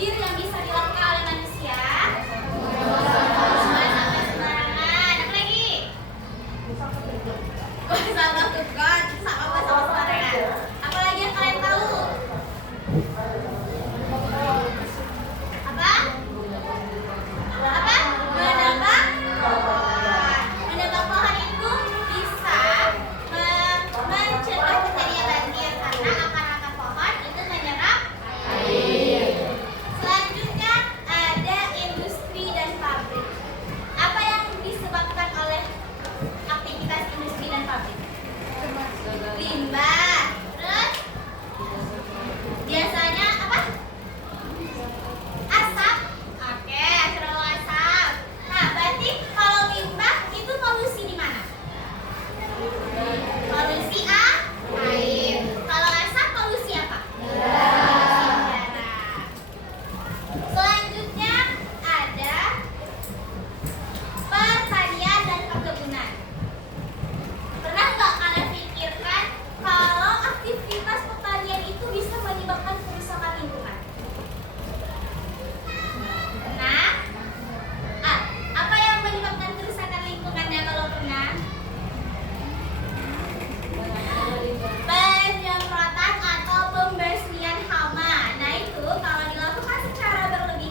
banjir yang bisa dilakukan oleh manusia? Buang sampah sembarangan. Apa lagi? Buang sampah ke got, sama sembarangan. Apa lagi yang kalian tahu? Apa? Apa? Menebang pohon. Menebang pohon itu bisa mencegah terjadinya banjir karena akar-akar pohon itu menyerap air. Selanjutnya ada industri dan pabrik. Apa yang disebabkan oleh aktivitas industri dan pabrik? Limbah. Terus biasanya apa? Asap. Oke, sudah mau asap. Nah, berarti kalau limbah itu polusi di mana? Polusi air. Kalau asap polusi apa? Udara. Selanjutnya ada pertanian dan perkebunan. Pernah nggak kalian pikirkan kalau aktivitas pertanian itu bisa menyebabkan kerusakan lingkungan? Pernah? Apa yang menyebabkan kerusakan lingkungannya kalau pernah? Penyemprotan atau pembersihan hama. Nah itu kalau dilakukan secara berlebihan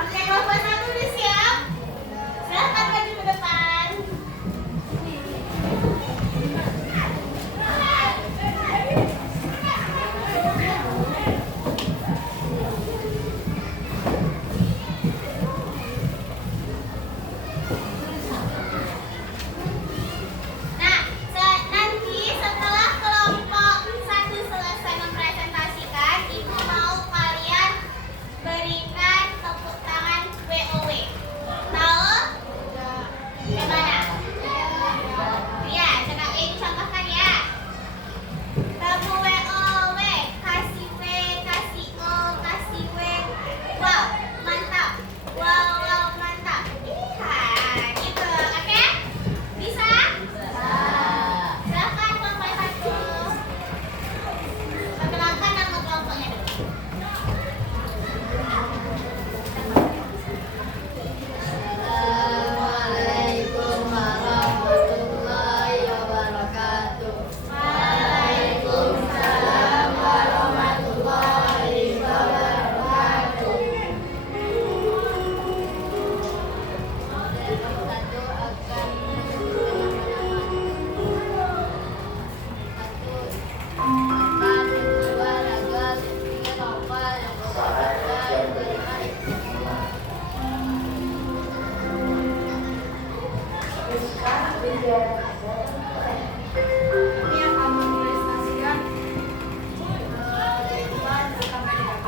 Oke, kelompok satu udah siap? Silahkan maju ke depan. Nah, nanti setelah kelompok satu selesai mempresentasikan, Ibu mau kalian berikan tepuk tangan WOW. Tahu? Gimana? Ya, coba contohkan ya. Temu WOW, kasih W, kasih O, kasih W. Wow, mantap. Wow, mantap. Iya, gitu. Oke? Bisa? Silakan kelompok satu. Perkenalkan nama kelompoknya dulu. Assalamualaikum warahmatullahi wabarakatuh. Waalaikumsalam warahmatullahi wabarakatuh. Satu akan menyebutkan nama-nama. Satu, yang kedua raga, yang ketiga novel, yang keempat baca, yang kelima istimewa. Ini akan menuliskan lingkungan sampai dengan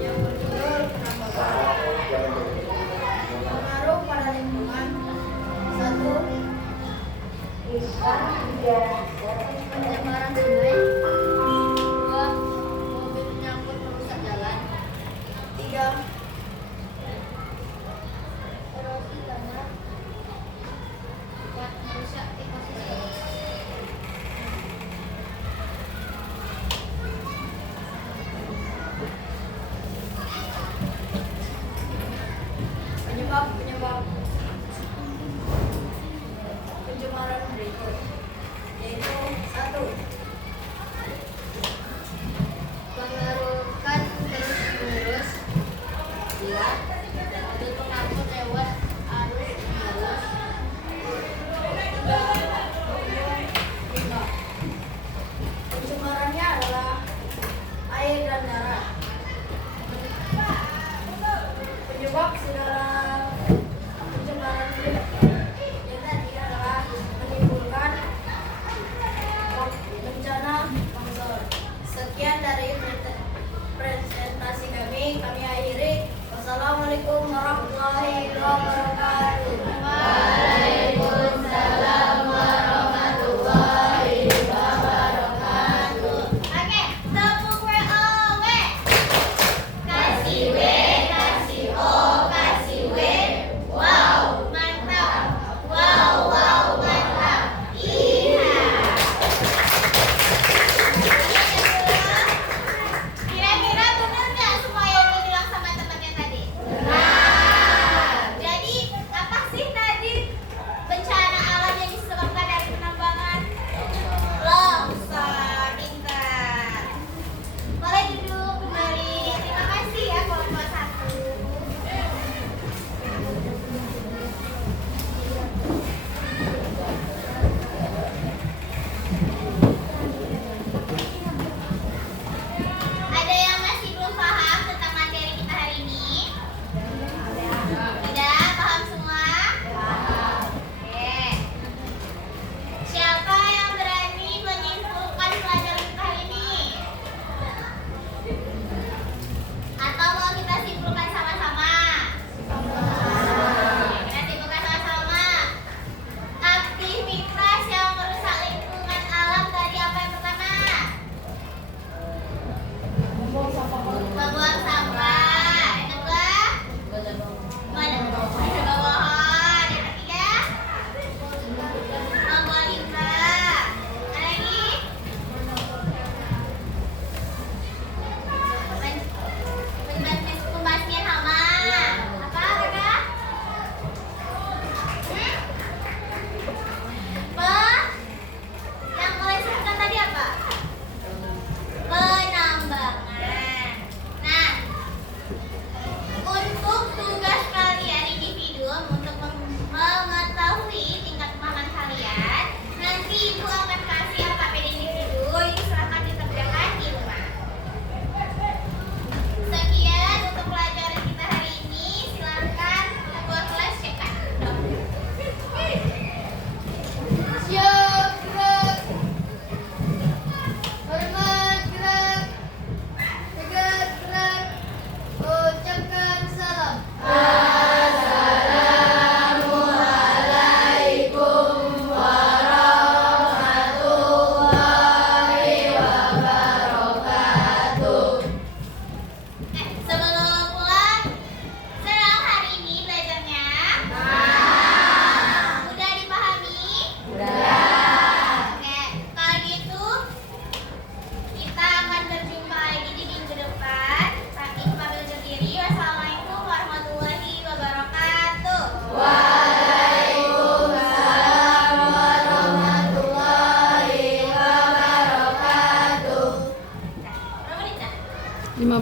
yang berjudul pengaruh pada lingkungan. Satu, Pencemaran sungai. Dua, mobil menyangkut merusak jalan. tiga, Erosi tanah.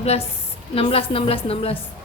16 16 16 16